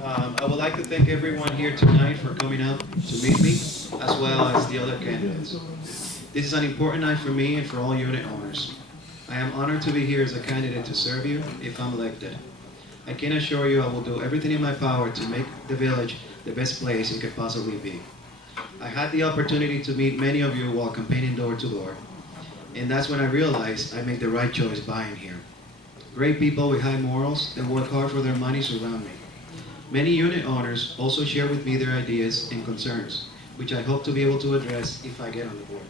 I would like to thank everyone here tonight for coming out to meet me, as well as the other candidates. This is an important night for me and for all unit owners. I am honored to be here as a candidate to serve you if I'm elected. I can assure you I will do everything in my power to make the village the best place it could possibly be. I had the opportunity to meet many of you while campaigning door to door, and that's when I realized I made the right choice buying here. Great people with high morals that work hard for their money surround me. Many unit owners also share with me their ideas and concerns, which I hope to be able to address if I get on the board.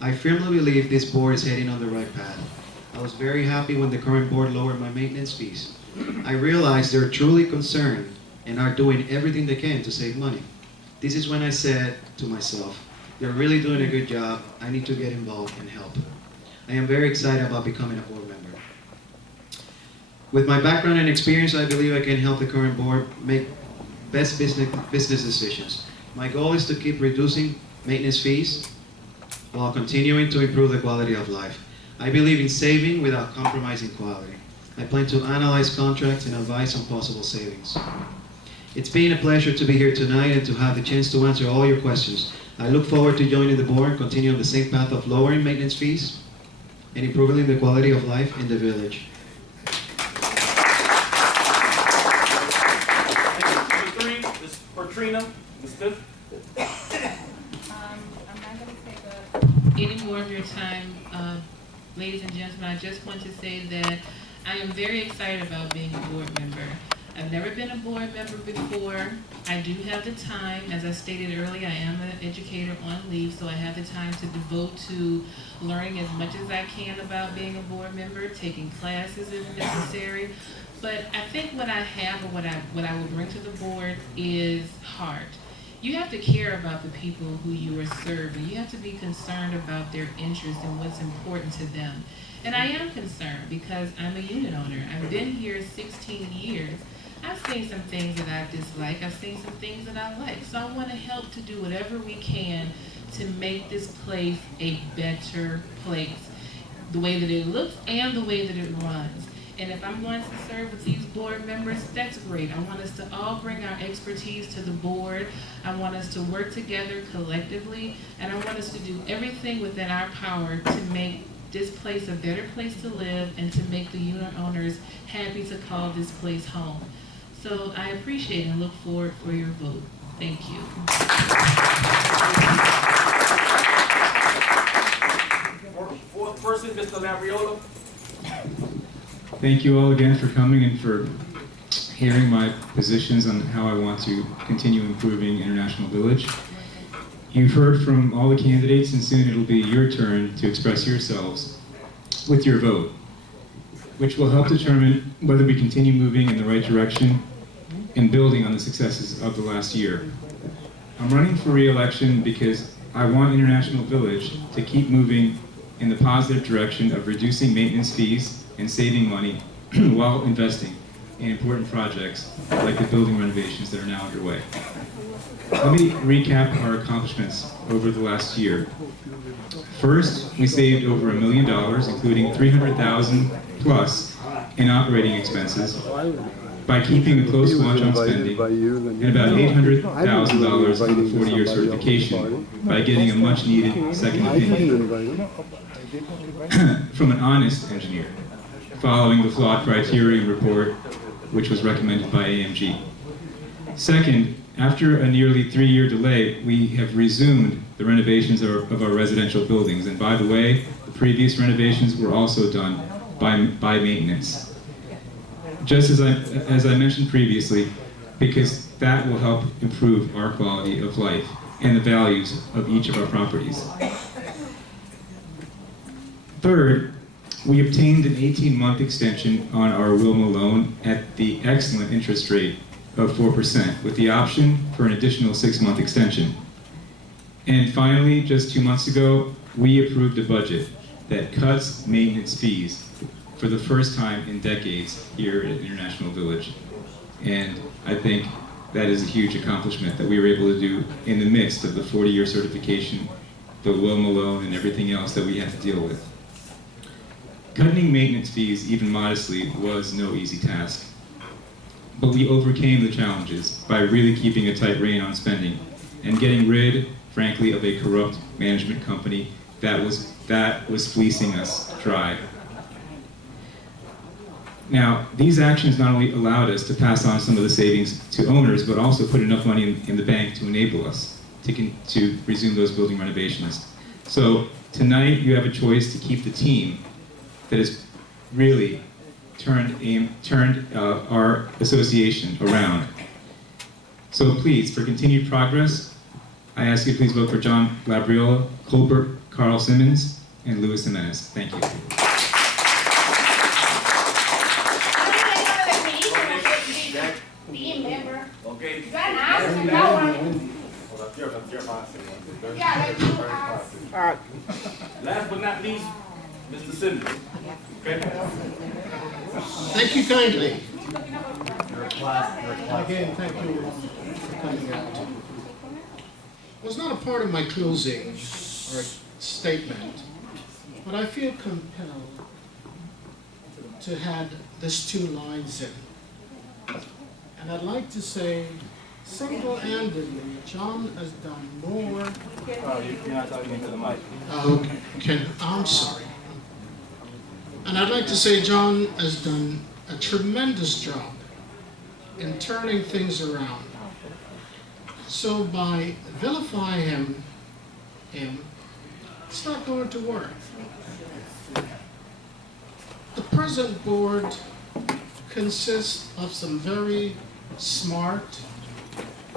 I firmly believe this board is heading on the right path. I was very happy when the current board lowered my maintenance fees. I realized they're truly concerned and are doing everything they can to save money. This is when I said to myself, they're really doing a good job. I need to get involved and help. I am very excited about becoming a board member. With my background and experience, I believe I can help the current board make best business decisions. My goal is to keep reducing maintenance fees while continuing to improve the quality of life. I believe in saving without compromising quality. I plan to analyze contracts and advise on possible savings. It's been a pleasure to be here tonight and to have the chance to answer all your questions. I look forward to joining the board, continuing the same path of lowering maintenance fees and improving the quality of life in the village. Trina, Ms. Smith. I'm not going to take up any more of your time, ladies and gentlemen. I just want to say that I am very excited about being a board member. I've never been a board member before. I do have the time. As I stated earlier, I am an educator on leave, so I have the time to devote to learning as much as I can about being a board member, taking classes if necessary. But I think what I have, or what I will bring to the board, is heart. You have to care about the people who you are serving. You have to be concerned about their interests and what's important to them. And I am concerned because I'm a unit owner. I've been here 16 years. I've seen some things that I dislike. I've seen some things that I like. So I want to help to do whatever we can to make this place a better place. The way that it looks and the way that it runs. And if I'm going to serve with these board members, that's great. I want us to all bring our expertise to the board. I want us to work together collectively. And I want us to do everything within our power to make this place a better place to live and to make the unit owners happy to call this place home. So I appreciate and look forward for your vote. Thank you. Fourth person, Mr. Labriola. Thank you all again for coming and for hearing my positions on how I want to continue improving International Village. You've heard from all the candidates, and soon it'll be your turn to express yourselves with your vote, which will help determine whether we continue moving in the right direction and building on the successes of the last year. I'm running for re-election because I want International Village to keep moving in the positive direction of reducing maintenance fees and saving money while investing in important projects like the building renovations that are now underway. Let me recap our accomplishments over the last year. First, we saved over $1 million, including $300,000 plus in operating expenses, by keeping a close watch on spending, and about $800,000 on the 40-year certification by getting a much-needed second opinion from an honest engineer, following the flawed criteria report, which was recommended by AMG. Second, after a nearly 3-year delay, we have resumed the renovations of our residential buildings. And by the way, the previous renovations were also done by maintenance. Just as I mentioned previously, because that will help improve our quality of life and the values of each of our properties. Third, we obtained an 18-month extension on our Wilma loan at the excellent interest rate of 4%, with the option for an additional 6-month extension. And finally, just 2 months ago, we approved a budget that cuts maintenance fees for the first time in decades here at International Village. And I think that is a huge accomplishment that we were able to do in the midst of the 40-year certification, the Wilma loan, and everything else that we had to deal with. Cutting maintenance fees, even modestly, was no easy task. But we overcame the challenges by really keeping a tight rein on spending and getting rid, frankly, of a corrupt management company that was fleecing us dry. Now, these actions not only allowed us to pass on some of the savings to owners, but also put enough money in the bank to enable us to resume those building renovations. So tonight, you have a choice to keep the team that has really turned our association around. So please, for continued progress, I ask you to please vote for John Labriola, Colbert Carl Simmons, and Luis Jimenez. Thank you. Team member. Okay. You got an answer, no one. Last but not least, Mr. Simmons. Okay. Thank you kindly. Again, thank you for coming out. It was not a part of my closing or statement, but I feel compelled to add these 2 lines in. And I'd like to say, single-handedly, John has done more. You're not talking into the mic. Okay, I'm sorry. And I'd like to say John has done a tremendous job in turning things around. So by vilifying him, it's not going to work. The present board consists of some very smart,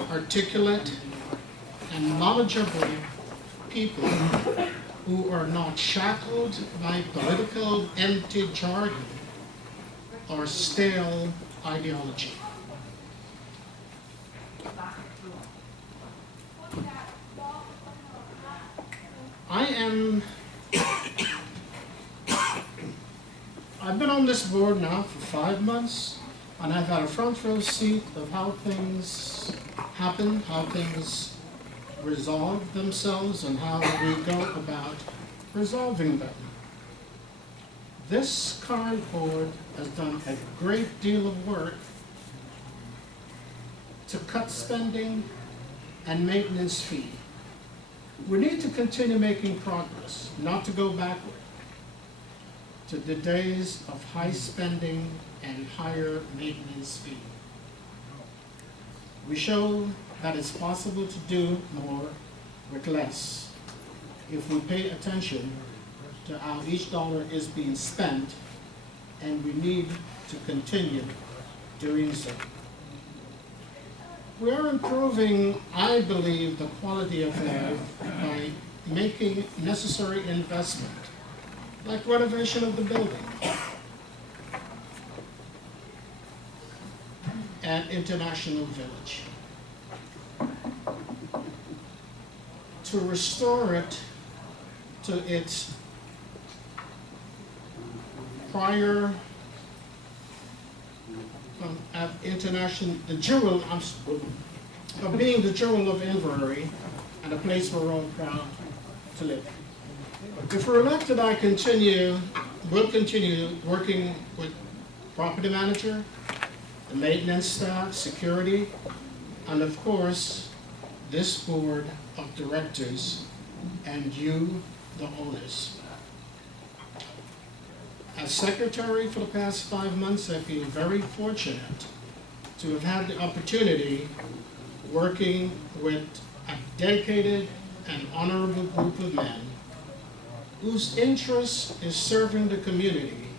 articulate, and knowledgeable people who are not shackled by political empty jargon or stale ideology. I've been on this board now for 5 months, and I've had a front row seat of how things happen, how things resolve themselves, and how we go about resolving them. This current board has done a great deal of work to cut spending and maintenance fee. We need to continue making progress, not to go backward to the days of high spending and higher maintenance fee. We show that it's possible to do more with less if we pay attention to how each dollar is being spent, and we need to continue doing so. We are improving, I believe, the quality of life by making necessary investment, like renovation of the building at International Village, to restore it to its prior the jewel of being the jewel of Inverary and a place we're all proud to live. If we're elected, will continue working with property manager, the maintenance staff, security, and of course, this board of directors and you, the owners. As secretary for the past 5 months, I feel very fortunate to have had the opportunity working with a dedicated and honorable group of men whose interest is serving the community,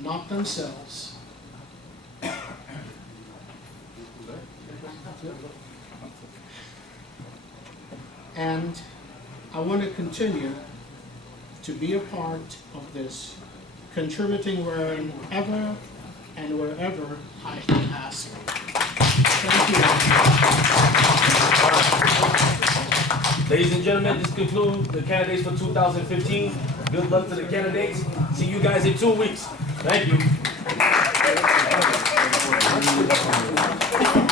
not themselves. And I want to continue to be a part of this, contributing wherever and wherever I can ask. Thank you. Ladies and gentlemen, this concludes the candidates for 2015. Good luck to the candidates. See you guys in 2 weeks. Thank you.